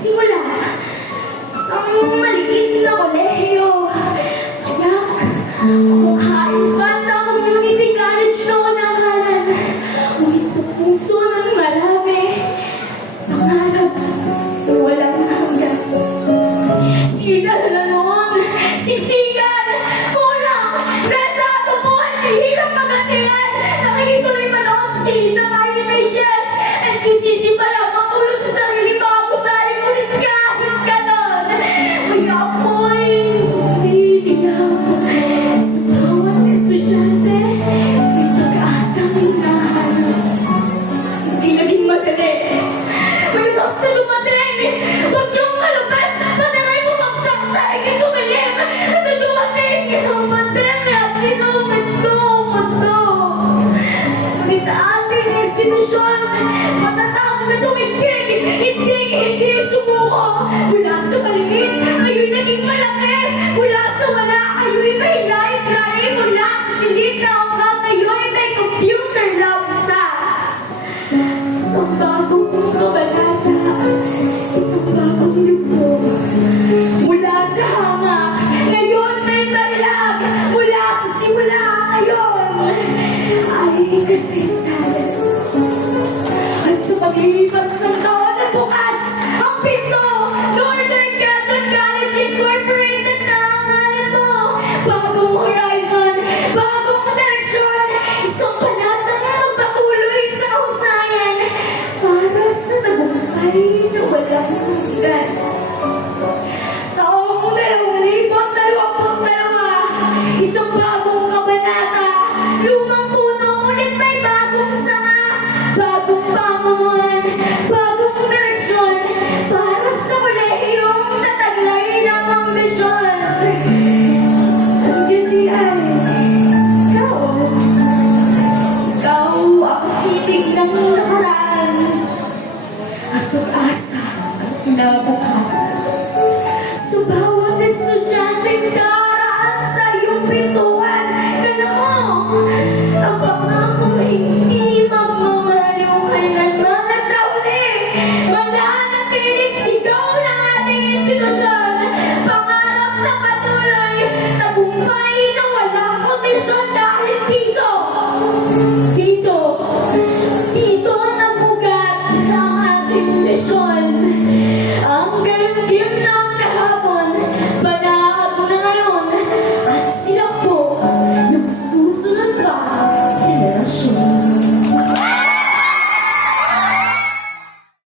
Simula sa maliit na kolehiyo. Kaya kumakain Banda Community College noon ang ngalan. Ngunit sa puso ng marami, pangarap na walang hanggan. Sigal na noon, siksikan, kulang, resado po at hirap magantihan. Nakikituloy man ako sa silid ng animations. NQCC pa lang ang ulo sa sarili, baka pusaling ulit kahit ganon. Kaya ako'y nililigaw sa bawat estudyante. May pag-asang hinahanap. Hindi naging madali. May utos na dumating. Huwag niyong malupit. Pataray bumagsak sa higit kumilim. At dumating ang pandemya at tinumito ang mundo. Ngunit ating institusyon, matatag na tumigil. Hindi sumuko. Mula sa maliit, ayo'y naging malaki. Mula sa wala, ayo'y may library. Mula sa silid na hanggang ngayon, may computer lab sa isang bagong kabanata, isang bagong yugto. Mula sa hamak, ngayon may barilag. Mula sa simula, ngayon ay kasaysayan. At sa paglipas ng taon at bukas, ang pinto, Northern Quezon College Incorporated na ang ngalan mo. Bagong horizon, bagong direksyon, isang panatang magpatuloy sa kahusayan para sa tagumpay na walang hanggan. Taong 2022, isang bagong kabanata, lumang puno ngunit may bagong sanga, bagong pamunuan, bagong direksyon para sa kolehiyong nataglay ng ambisyon. Ang QCI, ikaw ang ibig ng nakaraan at pag-asa ang kinabukasan. Sa bawat estudyanteng karaan sa iyong pintuan, kana mo ang pangakong hindi magmamaliw kailanman at sa uli. Mga natiling sigaw ng ating institusyon, pangarap na patuloy, tagumpay na walang kondisyon.